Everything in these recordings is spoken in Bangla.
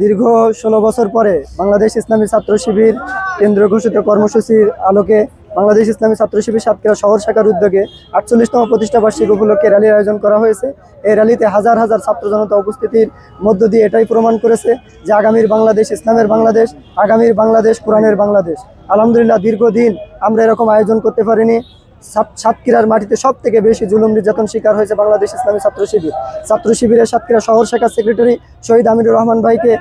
দীর্ঘ 16 বছর পরে বাংলাদেশ ইসলামী ছাত্র শিবির কেন্দ্র ঘোষিত কর্মসূচির আলোকে বাংলাদেশ ইসলামী ছাত্র শিবির সাতক্ষীরা শহর শাখার উদ্যোগে 48তম প্রতিষ্ঠা বার্ষিকী উপলক্ষে র্যালির আয়োজন করা হয়েছে। এই র্যালিতে হাজার হাজার ছাত্র জনতা উপস্থিতির মধ্য দিয়ে এটাই প্রমাণ করেছে যে আগামীর বাংলাদেশ ইসলামের বাংলাদেশ, আগামীর বাংলাদেশ কোরআনের বাংলাদেশ। আলহামদুলিল্লাহ, দীর্ঘদিন আমরা এরকম আয়োজন করতে পারিনি। সাতক্ষীরার মাটিতে সব থেকে বেশি জুলুম নির্যাতন শিকার হয়েছে বাংলাদেশ ইসলামী ছাত্র শিবির। ছাত্র শিবিরের সাতক্ষীরা শহর শাখার সেক্রেটারি শহীদ আমিনুর রহমান ভাইকে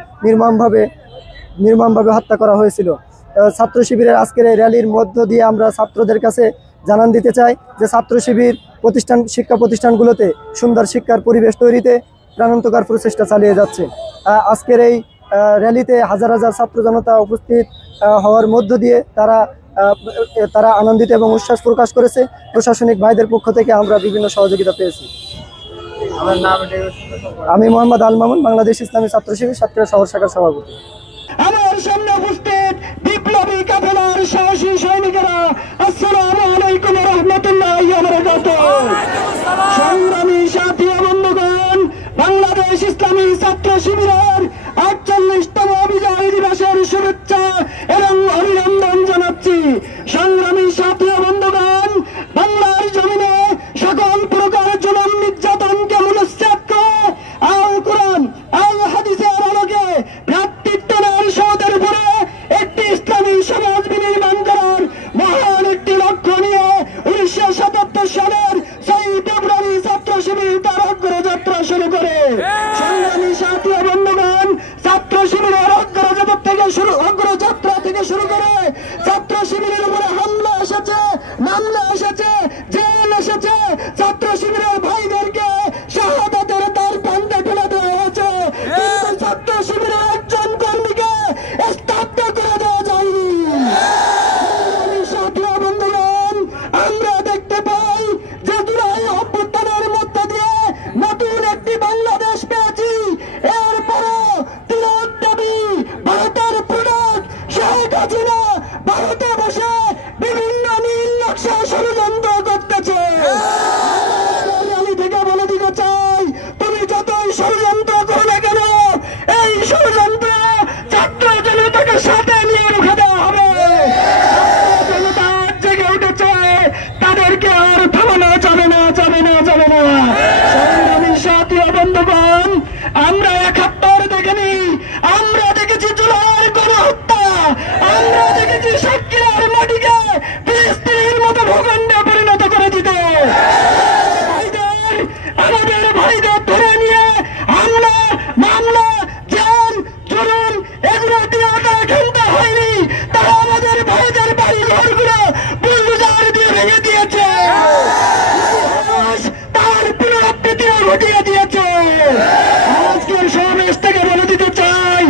নির্মমভাবে হত্যা করা হয়েছিল। ছাত্র শিবিরের আজকের এই র্যালির মধ্য দিয়ে আমরা ছাত্রদের কাছে জানান দিতে চাই যে ছাত্র শিবির শিক্ষা প্রতিষ্ঠানগুলোতে সুন্দর শিক্ষার পরিবেশ তৈরিতে প্রাণান্তকর প্রচেষ্টা চালিয়ে যাচ্ছে। আজকের এই র্যালিতে হাজার হাজার ছাত্র জনতা উপস্থিত হওয়ার মধ্য দিয়ে তারা আনন্দিত এবং উচ্ছ্বাস প্রকাশ করেছে। প্রশাসনিক ভাইদের পক্ষ থেকে আমরা বিভিন্ন সহযোগিতা পেয়েছি। আমি মোহাম্মদ আল মামুন, বাংলাদেশ ইসলামী ছাত্র শিবির সাতক্ষীরা শহর শাখার সভাপতি। আমার সামনে উপস্থিত বিপ্লবী কাফেলার সাহসী সৈনিকেরা, আসসালামু আলাইকুম ওয়া রাহমাতুল্লাহি ওয়া বারাকাতুহু। সংগ্রামী সাথী ও বন্ধুগণ, বাংলাদেশ ইসলামী ছাত্র শিবিরের 48তম বিজয় দিবসের শুভেচ্ছা এবং অভিনন্দন জানাচ্ছি। সংগ্রামী সাথী ও বন্ধুগণ, বাংলার জমিনে সকল প্রকার জুলুম নির্যাতনকে মূলচ্ছেদ করে আল কোরআন আল হাদিসের আলোকে ভ্রাতৃত্বের সৌদের উপরে একটি ইসলামী সমাজ বিনির্মাণ করার মহান একটি লক্ষ্য নিয়ে 1977 সালের 6 ফেব্রুয়ারি ছাত্র শিবির তার অগ্রযাত্রা শুরু করে। সংগ্রামী সাথী ও বন্ধুগণ, ছাত্র শিবিরের অগ্রযাত্রা থেকে শুরু করে ছাত্র শিবিরের উপরে হামলা এসেছে, মামলা এসেছে, জেল এসেছে। ছাত্র শিবিরের ভাইদেরকে শাহাদাতের তার প্রান্তে ফেলে দেওয়া হয়েছে, কিন্তু ছাত্র শিবিরের একজন কর্মীকে স্তব্ধ করে দেওয়া যায়নি। সাথী ও বন্ধুগণ, আমরা দেখতে পাই যে জুলাই অভ্যুত্থানের মধ্য দিয়ে নতুন একটি বাংলাদেশ পেয়েছি। এরপরে তিলক দেবী, ভারতের প্রোডাক্ট শেখ হাসিনা ভারতে বসে বিভিন্ন নীল নকশা ষড়যন্ত্র করতেছে। থেকে বলে দিতে চাই, তুমি যতই ষড়যন্ত্র করো না কেন, এই ষড়যন্ত্র ছাত্র জনতাকে সাথে নিয়ে রুখে দেওয়া হবে। জনতা জেগে উঠেছে, তাদেরকে আর থামানো যাবে না, যাবে না, যাবে না। সংগ্রামী সাথী ও বন্ধুগণ, আমরা 71 দেখিনি, আমরা দেখেছি জুলাইয়ের গণহত্যা, আমরা দেখেছি সাতক্ষীরার মাটিকে ফিলিস্তিনের মতো ভূখণ্ডে পরিণত করে দিতে। আমাদের ভাইদের ধরে নিয়ে হামলা, মামলা, জেল, জুলুম এগুলো দিয়ে খেলতে হয়নি। তারা আমাদের ভাইদের বাড়ি ঘরগুলো বুলডোজার দিয়ে ভেঙে দিয়েছে, তার পুনরাবৃত্তিও ঘটিয়ে দিয়েছে। আজকের সমাবেশ থেকে বলে দিতে চাই,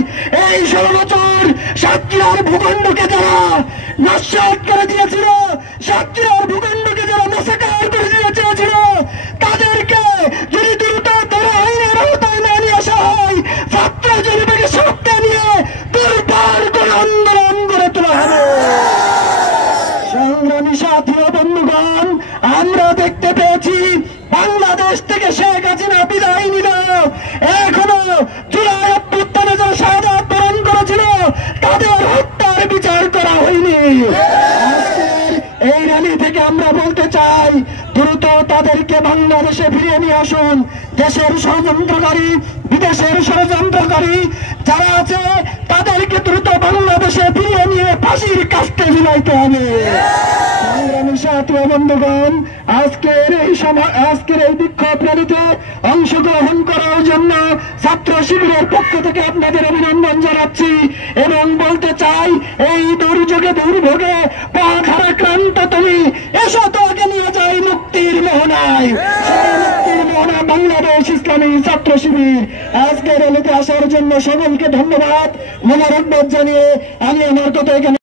এই 16 বছর সাতক্ষীরার ভূখণ্ডকে যারা নস্যাৎ করে দিয়েছিল, সাতক্ষীরার ভূখণ্ডকে যারা মেসাকার করে দিয়ে চেয়েছিল, তাদেরকে যদি দ্রুত ধরে আইনের আওতায় না নিয়ে আসা হয়, ছাত্র জনতাকে সাথে নিয়ে দুর্বার কোন আন্দোলন গড়ে তোলা হবে। সংগ্রামী সাথী ও বন্ধুগণ, আমরা দেখতে পেয়েছি বাংলাদেশ থেকে শেখ হাসিনা বিদায় নিল, এখনো জুলাই অভ্যুত্থানে যারা শাহাদাত বরণ করেছিল তাদের হত্যার বিচার করা হয়নি। এই র্যালি থেকে আমরা বলতে চাই, দ্রুত তাদেরকে বাংলাদেশে ফিরিয়ে নিয়ে আসুন। দেশের ষড়যন্ত্রকারী, বিদেশের ষড়যন্ত্রকারী যারা আছে তাদেরকে দ্রুত বাংলাদেশে ফিরিয়ে নিয়ে ফাঁসির কাস্তে ঝুলাইতে হবে। সংগ্রামী সাথী ও বন্ধুগণ, আজকের এই বিক্ষোভ র্যালিতে অংশগ্রহণ করার জন্য ছাত্র শিবিরের পক্ষ থেকে আপনাদের অভিনন্দন জানাচ্ছি এবং বলতে চাই, এই দুর্যোগে দুর্ভোগে পথ হারাক্রান্ত তুমি এসো, তোমাকে নিয়ে যাই মুক্তির মোহনায়। মুক্তির মোহনা বাংলাদেশ ইসলামী ছাত্র শিবির। আজকের র্যালিতে আসার জন্য সকলকে ধন্যবাদ, মোবারকবাদ জানিয়ে আমি আমার কথা এখানে